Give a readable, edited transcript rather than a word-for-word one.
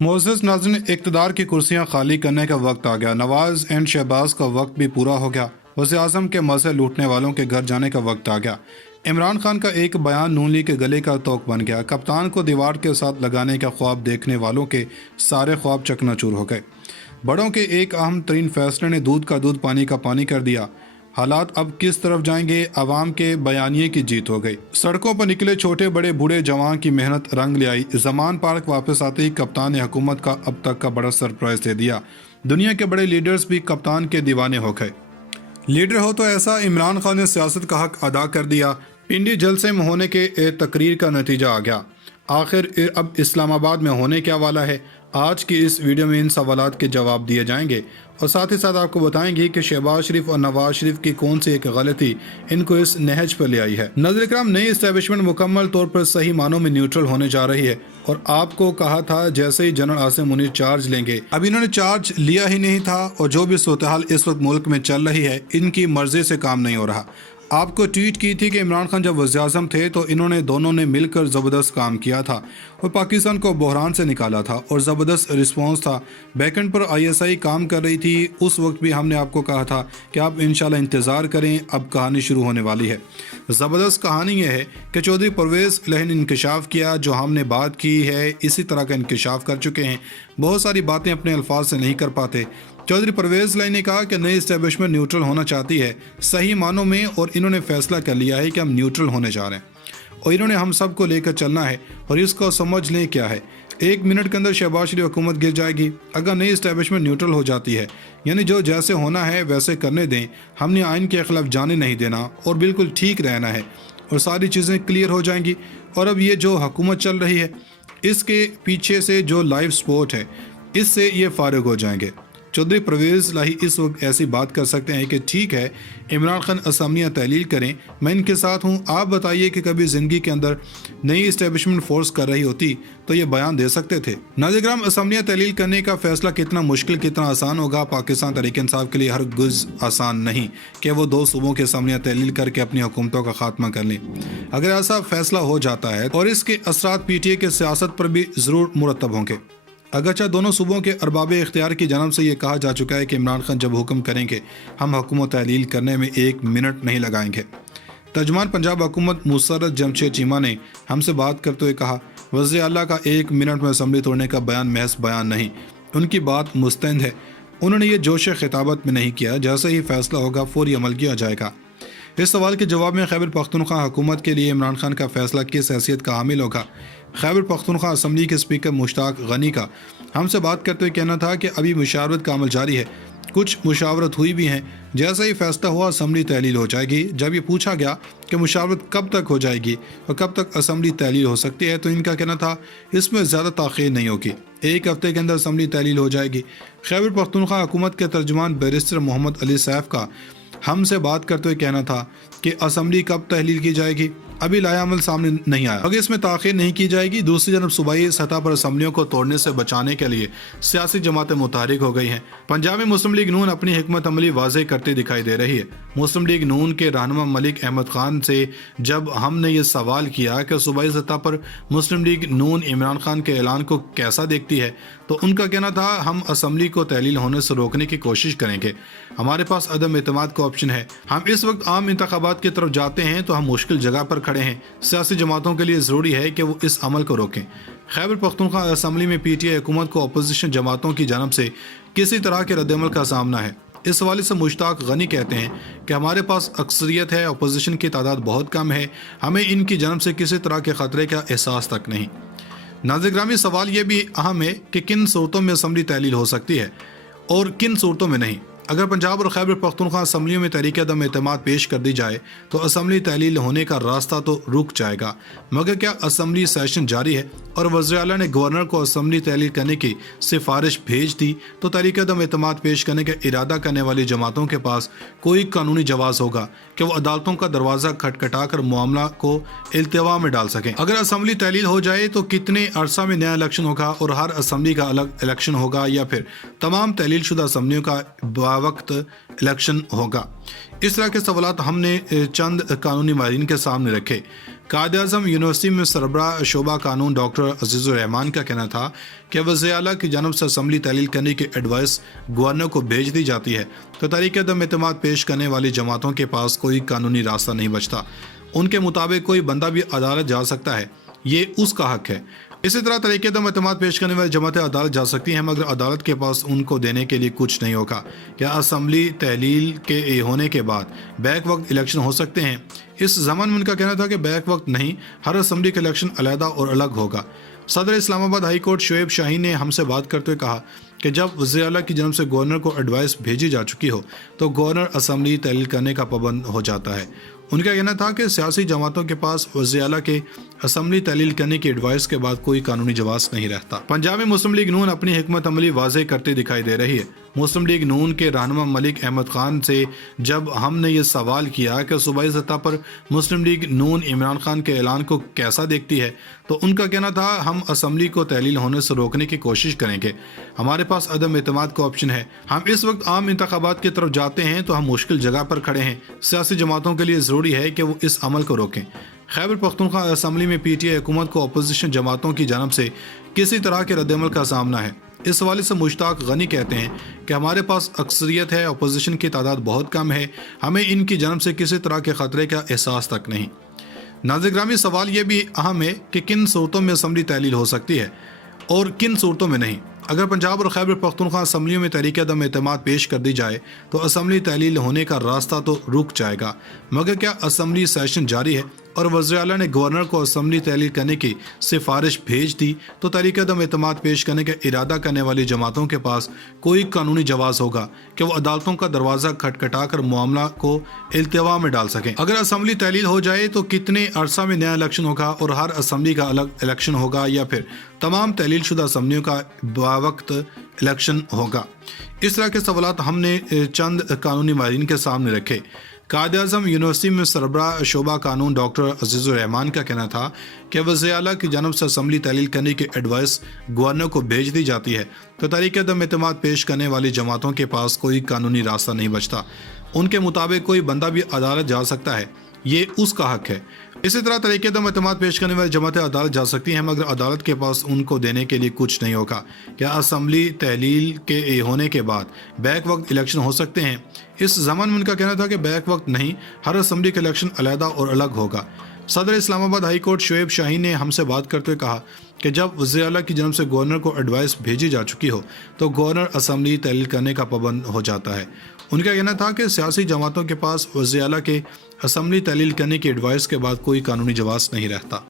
मोअज़्ज़ज़ नाज़रीन, इक़्तिदार की कुर्सियाँ खाली करने का वक्त आ गया। नवाज़ एंड शहबाज का वक्त भी पूरा हो गया। वज़ीर आज़म के मज़े लूटने वालों के घर जाने का वक्त आ गया। इमरान खान का एक बयान नून लीग के गले का तोक बन गया। कप्तान को दीवार के साथ लगाने का ख्वाब देखने वालों के सारे ख्वाब चकनाचूर हो गए। बड़ों के एक अहम तरीन फैसले ने दूध का दूध पानी का पानी कर दिया। हालात अब किस तरफ जाएंगे, अवाम के बयानिए की जीत हो गई। सड़कों पर निकले छोटे बड़े बूढ़े जवान की मेहनत रंग ले आई। जमान पार्क वापस आते ही कप्तान ने हुकूमत का अब तक का बड़ा सरप्राइज दे दिया। दुनिया के बड़े लीडर्स भी कप्तान के दीवाने हो गए। लीडर हो तो ऐसा, इमरान खान ने सियासत का हक अदा कर दिया। पिंडी जलसे में होने के तकरीर का नतीजा आ गया। आखिर अब इस्लामाबाद में होने क्या वाला है, आज की इस वीडियो में इन सवालात के जवाब दिए जाएंगे और साथ ही साथ आपको बताएंगे कि शहबाज शरीफ और नवाज शरीफ की कौन सी एक गलती इनको इस नहज पर ले आई है। नाज़रीन इकराम, नई इस्टेब्लिशमेंट मुकम्मल तौर पर सही मानों में न्यूट्रल होने जा रही है और आपको कहा था जैसे ही जनरल आसिम मुनीर चार्ज लेंगे, अब इन्होंने चार्ज लिया ही नहीं था और जो भी सूरत-ए-हाल इस वक्त मुल्क में चल रही है, इनकी मर्जी से काम नहीं हो रहा। आपको ट्वीट की थी कि इमरान खान जब वज़ीर-ए-आज़म थे तो इन्होंने दोनों ने मिलकर ज़बरदस्त काम किया था और पाकिस्तान को बहरान से निकाला था और ज़बरदस्त रिस्पॉन्स था। बैकेंड पर ISI काम कर रही थी। उस वक्त भी हमने आपको कहा था कि आप इंशाल्लाह इंतज़ार करें, अब कहानी शुरू होने वाली है। ज़बरदस्त कहानी यह है कि चौधरी परवेज़ इलाही ने इंकशाफ किया। जो हमने बात की है इसी तरह का इंकशाफ कर चुके हैं। बहुत सारी बातें अपने अल्फाज से नहीं कर पाते। चौधरी परवेज़ इलाही ने कहा कि नई इस्टेब्लिशमेंट न्यूट्रल होना चाहती है सही मानों में, और इन्होंने फैसला कर लिया है कि हम न्यूट्रल होने जा रहे हैं और इन्होंने हम सब को लेकर चलना है। और इसको समझ लें क्या है, 1 मिनट के अंदर शहबाज शरीफ हुकूमत गिर जाएगी अगर नई इस्टेब्लिशमेंट न्यूट्रल हो जाती है। यानी जो जैसे होना है वैसे करने दें, हमने आइन के खिलाफ जाने नहीं देना और बिल्कुल ठीक रहना है और सारी चीज़ें क्लियर हो जाएंगी। और अब ये जो हुकूमत चल रही है इसके पीछे से जो लाइव सपोर्ट है इससे ये फारिग हो जाएंगे। चौधरी परवेज़ इलाही इस वक्त ऐसी बात कर सकते हैं कि ठीक है, इमरान खान असम्बलियाँ तहलील करें, मैं इनके साथ हूँ। आप बताइए कि कभी ज़िंदगी के अंदर नई इस्टेब्लिशमेंट फोर्स कर रही होती तो ये बयान दे सकते थे। नाज़रीन इकराम, असम्बलियाँ तहलील करने का फैसला कितना मुश्किल कितना आसान होगा। पाकिस्तान तहरीक इंसाफ के लिए हर गुज़ आसान नहीं कि वो 2 सूबों की असम्बलियाँ तहलील करके अपनी हुकूमतों का खात्मा कर लें। अगर ऐसा फैसला हो जाता है और इसके असरात PTA के सियासत पर भी ज़रूर मुरतब होंगे। अगरचे दोनों सूबों के अरबाब इख्तियार की जानब से ये कहा जा चुका है कि इमरान खान जब हुक्म करेंगे हम हुकूमत तहलील करने में 1 मिनट नहीं लगाएंगे। तर्जुमान पंजाब हुकूमत मुसर्रत जमशेद चीमा ने हमसे बात करते हुए कहा, वज़ीर आला का 1 मिनट में असम्बली तोड़ने का बयान महज बयान नहीं, उनकी बात मुस्तंद है। उन्होंने ये जोश खिताबत में नहीं किया। जैसे ही फैसला होगा फौरी अमल किया जाएगा। इस सवाल के जवाब में खैबर पख्तूनख्वा हुकूमत के लिए इमरान खान का फैसला किस हैसियत का हामिल होगा। खैबर पख्तूनख्वा असम्बली के स्पीकर मुश्ताक गनी का हमसे बात करते हुए कहना था कि अभी मुशावरत का अमल जारी है, कुछ मुशावरत हुई भी हैं। जैसे ही फैसला हुआ असम्बली तहलील हो जाएगी। जब ये पूछा गया कि मुशावरत कब तक हो जाएगी और कब तक असम्बली तहलील हो सकती है तो इनका कहना था इसमें ज़्यादा ताख़ीर नहीं होगी, 1 हफ्ते के अंदर असम्बली तहलील हो जाएगी। खैबर पख्तूनख्वा हुकूमत के तर्जुमान बैरिस्टर मोहम्मद अली सैफ का हमसे बात करते हुए कहना था कि असम्बली कब तहलील की जाएगी, अभी लाया अमल सामने नहीं आया, अगर इसमें ताख़ीर नहीं की जाएगी। दूसरी जानब सूबाई सतह पर असम्बलियों को तोड़ने से बचाने के लिए सियासी जमातें मुतहरिक हो गई हैं। पंजाब में मुस्लिम लीग नून अपनी हिकमत अमली वाज़ेह करती दिखाई दे रही है। मुस्लिम लीग नून के रहनुमा मलिक अहमद खान से जब हमने ये सवाल किया कि सूबाई सतह पर मुस्लिम लीग नून इमरान खान के ऐलान को कैसा देखती है तो उनका कहना था हम असम्बली को तहलील होने से रोकने की कोशिश करेंगे, हमारे पास अदम एतमाद का ऑप्शन है। हम इस वक्त आम इंतखाबात की तरफ जाते हैं तो हम मुश्किल जगह पर खड़े हैं। सियासी जमातों के लिए ज़रूरी है कि वो इस अमल को रोकें। खैबर पख्तूनख्वा असम्बली में PTA हुकूमत को अपोजिशन जमातों की जानब से किसी तरह के रद्दअमल का सामना है। इस हवाले से मुश्ताक गनी कहते हैं कि हमारे पास अक्सरियत है, अपोजिशन की तादाद बहुत कम है, हमें इनकी जानब से किसी तरह के ख़तरे का एहसास तक नहीं। नाज़रीन ग्रामी, सवाल ये भी अहम है कि किन सूरतों में असम्बली तहलील हो सकती है और किन सूरतों में नहीं। अगर पंजाब और खैबर पख्तूनख्वा असम्बलियों में तहरीक अदम एतमाद पेश कर दी जाए तो असम्बली तहलील होने का रास्ता तो रुक जाएगा। मगर क्या असम्बली सेशन जारी है और वज़ीर आला ने गवर्नर को असम्बली तहलील करने की सिफारिश भेज दी तो तहरीक अदम एतमाद पेश करने का इरादा करने वाली जमातों के पास कोई कानूनी जवाज़ होगा कि वो अदालतों का दरवाज़ा खटखटा कर मामला को इल्तिवा में डाल सकें। अगर असम्बली तहलील हो जाए तो कितने अरसा में नया इलेक्शन होगा और हर असम्बली का अलग इलेक्शन होगा या फिर तमाम तहलील शुदा असम्बलियों का बावक्त इलेक्शन होगा। इस तरह के सवालात हमने चंद कानूनी माहिरीन के सामने रखे। कायद-ए-आज़म यूनिवर्सिटी में सरबराह शोबा कानून डॉक्टर अजीज़ुर रहमान का कहना था कि वज़ीर आला की जानब से असम्बली तहलील करने की एडवाइस गवर्नर को भेज दी जाती है तो तहरीक अदम एतमाद पेश करने वाली जमातों के पास कोई कानूनी रास्ता नहीं बचता। उनके मुताबिक कोई बंदा भी अदालत जा सकता है, ये उसका हक है। इसी तरह तहरीक अदम एतमाद पेश करने वाली जमातें अदालत जा सकती हैं मगर अदालत के पास उनको देने के लिए कुछ नहीं होगा। क्या असम्बली तहलील के होने के बाद बैक वक्त इलेक्शन हो सकते हैं? इस ज़माने में उनका कहना था कि बैक वक्त नहीं, हर असम्बली का इलेक्शन अलहदा और अलग होगा। सदर इस्लामाबाद हाई कोर्ट शुएब शाहीन ने हमसे बात करते हुए कहा कि जब वज़ीर आला की जानब से गवर्नर को एडवाइस भेजी जा चुकी हो तो गवर्नर असम्बली तहलील करने का पाबंद हो जाता है। उनका कहना था कि सियासी जमातों के पास वज़ीर आला के असम्बली तहलील करने की एडवाइस के बाद कोई कानूनी जवाब नहीं रहता। पंजाब में मुस्लिम लीग नून अपनी हिकमत अमली वाज़ेह करती दिखाई दे रही है। मुस्लिम लीग नून के रहनुमा मलिक अहमद खान से जब हमने ये सवाल किया कि सूबाई सतह पर मुस्लिम लीग नून इमरान खान के ऐलान को कैसा देखती है तो उनका कहना था हम असम्बली को तहलील होने से रोकने की कोशिश करेंगे। हमारे पास अदम एतमाद का ऑप्शन है। हम इस वक्त आम इंतखाबात की तरफ जाते हैं तो हम मुश्किल जगह पर खड़े हैं। सियासी जमातों के लिए ज़रूरी है कि वो इस अमल को रोकें। खैबर पख्तूनख्वा असम्बली में पीटीआई हुकूमत को अपोजिशन जमातों की जानब से किसी तरह के रद्दअमल का सामना है। इस हवाले से मुश्ताक गनी कहते हैं कि हमारे पास अक्सरियत है, अपोजिशन की तादाद बहुत कम है, हमें इनकी जानब से किसी तरह के ख़तरे का एहसास तक नहीं। नाज़रीन ग्रामी, सवाल ये भी अहम है कि किन सूरतों में असम्बली तहलील हो सकती है और किन सूरतों में नहीं। अगर पंजाब और खैबर पख्तूनख्वा असम्बलियों में तहरीक अदम एतमाद पेश कर दी जाए तो असम्बली तहलील होने का रास्ता तो रुक जाएगा, मगर क्या असम्बली सेशन जारी है और वज़ीर आला ने गवर्नर को असम्बली तहलील करने की सिफारिश भेज दी तो तहरीक अदम एतमाद पेश करने का इरादा करने वाली जमातों के पास कोई कानूनी जवाब होगा कि वो अदालतों का दरवाज़ा खटखटा कर मामला को इल्तिवा में डाल सकें। अगर असम्बली तहलील हो जाए तो कितने अरसा में नया इलेक्शन होगा और हर असम्बली का अलग इलेक्शन होगा या फिर तमाम तहलील शुदा असम्बलियों का बावक्त इलेक्शन होगा? इस तरह के सवालात हमने चंद कानूनी माहिरीन के सामने रखे। कायद-ए-आज़म यूनिवर्सिटी में सरबराह शोबा कानून डॉक्टर अजीज़ुर रहमान का कहना था कि वज़ीर आला की जानब से असम्बली तहलील करने की एडवाइस गवर्नर को भेज दी जाती है तो तहरीक अदम एतमाद पेश करने वाली जमातों के पास कोई कानूनी रास्ता नहीं बचता। उनके मुताबिक कोई बंदा भी अदालत जा सकता है, ये उसका हक है। इसी तरह तहरीक अदम एतमाद पेश करने वाली जमातें अदालत जा सकती हैं मगर अदालत के पास उनको देने के लिए कुछ नहीं होगा। क्या असम्बली तहलील के होने के बाद बैक वक्त इलेक्शन हो सकते हैं? इस ज़माने में उनका कहना था कि बैक वक्त नहीं, हर असम्बली का इलेक्शन अलहदा और अलग होगा। सदर इस्लामाबाद हाई कोर्ट शुएब शाहीन ने हमसे बात करते हुए कहा कि जब वज़ीर आला की जानब से गवर्नर को एडवाइस भेजी जा चुकी हो तो गवर्नर असम्बली तहलील करने का पाबंद हो जाता है। उनका कहना था कि सियासी जमातों के पास वज़ीर आला के असम्बली तहलील करने की एडवाइस के बाद कोई कानूनी जवाब नहीं रहता।